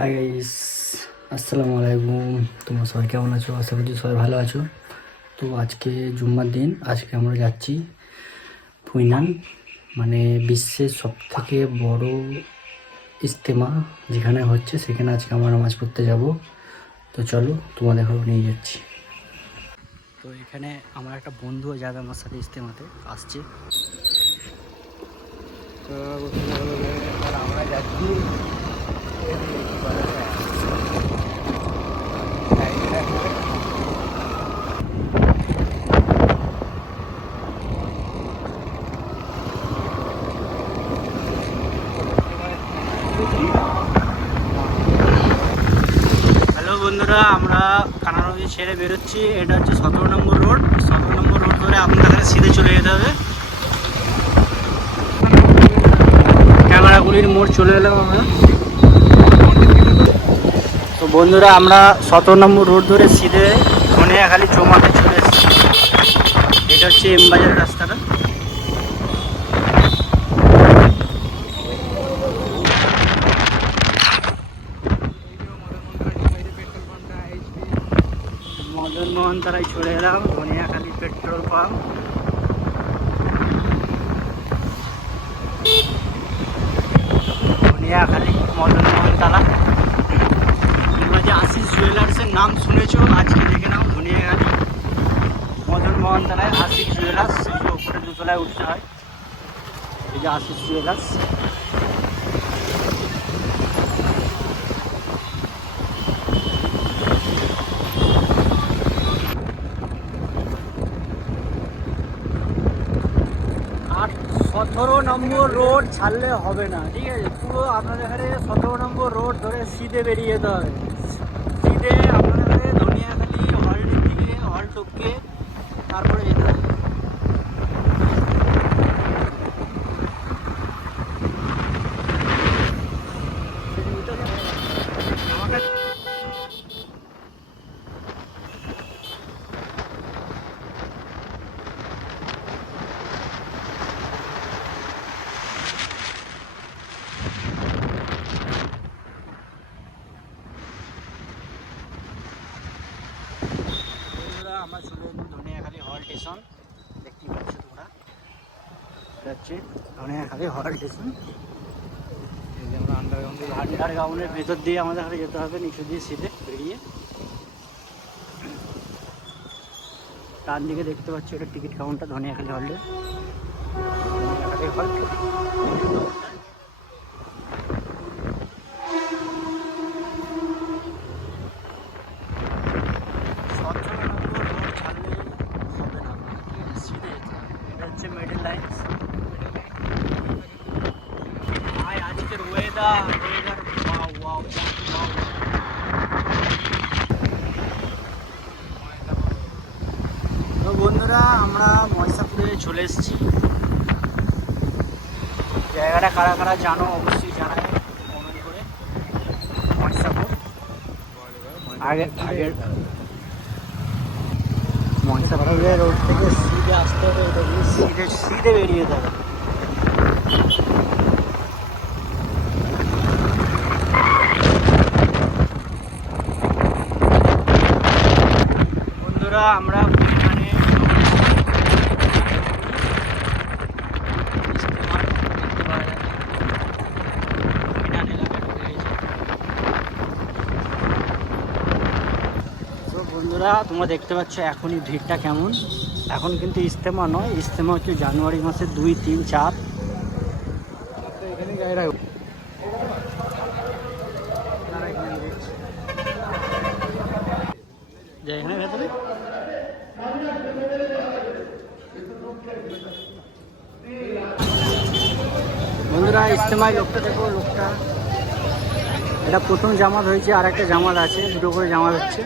Hi guys, আসসালামু আলাইকুম। তোমরা সবাই কেমন আছো? আশা করছি সবাই ভালো আছো। তো আজকে জুম্মার দিন, আজকে আমরা যাচ্ছি ফুইনান, মানে বিশ্বের সবথেকে বড় ইজতেমা যেখানে হচ্ছে, সেখানে আজকে আমরা নামাজ পড়তে যাব। তো চলো তোমাদেরও নিয়ে যাচ্ছি। তো এখানে আমার একটা বন্ধুও যাবে আমার সাথে ইজতেমাতে, আসছে। তো আমরা যাচ্ছি। হ্যালো বন্ধুরা, আমরা কানানদি ছেড়ে বেরোচ্ছি। এটা হচ্ছে 17 নম্বর রোড। 17 নম্বর রোড ধরে আপনাদের সিধে চলে যেতে হবে। ক্যামেরাগুলির মোড় চলে এলাম আমরা। তো বন্ধুরা, আমরা 17 নম্বর রোড ধরে সিধে ধনিয়াখালি চৌমাথায় চলে এসেছি। এটা হচ্ছে এমবাজারের রাস্তাটা। মদন মোহন তারাই চলে এলাম, ধনিয়াখালি পেট্রোল পাম্প। ধনিয়াখালি মদন মোহন তালা। তোমরা যে আশিস জুয়েলার্সের নাম শুনেছো, আজকে দেখে নাও ধনিয়াখালি মদন মোহন তালায় আশিস জুয়েলার্স। এই যে উপরে দুতলায় উঠতে হয়, এই যে আশিস জুয়েলার্স। আর 17 নম্বর রোড ছাড়লে হবে না, ঠিক আছে? পুরো আপনাদের এখানে 17 নম্বর রোড ধরে সিধে বেরিয়ে যেতে হবে। সিধে আপনাদের এখানে ধনিয়াখালি হলটির দিকে, হল টপকে তারপরে যেতে হবে। আমরা চলে এলাম ধনিয়াখালি হল স্টেশন। দেখতেই পাচ্ছ তোমরা, যাচ্ছে ধনিয়াখালি হল স্টেশন। আমরা আন্ডারগ্রাউন্ডের ভেতর দিয়ে আমাদের এখানে যেতে হবে, নিচু দিয়ে সিধে বেরিয়ে। ডান দিকে দেখতে পাচ্ছি এটা টিকিট কাউন্টার, ধনিয়াখালি হলে। ধনিয়াখালি হল। Middle line. আজকের ওয়েদার ওয়াও। তো বন্ধুরা, আমরা ময়সাপুরে চলে এসেছি। জায়গাটা কারা কারা জানো অবশ্যই জানাই কমেন্ট করে। ময়সাপুর আগের ময়সাপুরের রোড থেকে সিধে আসতে হবে, সিধে বেরিয়ে যাবে। বন্ধুরা, আমরা এখানে বন্ধুরা, তোমরা দেখতে পাচ্ছ এখনই ভিড়টা কেমন। এখন কিন্তু ইজতেমা নয়, ইজতেমা হচ্ছে জানুয়ারি মাসের 2, 3, 4। এখানে ভেতরে বন্ধুরা, ইজতেমায় লোকটা দেখো, লোকটা এটা প্রথম জামাত হয়েছে, আর একটা জামাত আছে, দুটো করে জামাত হচ্ছে।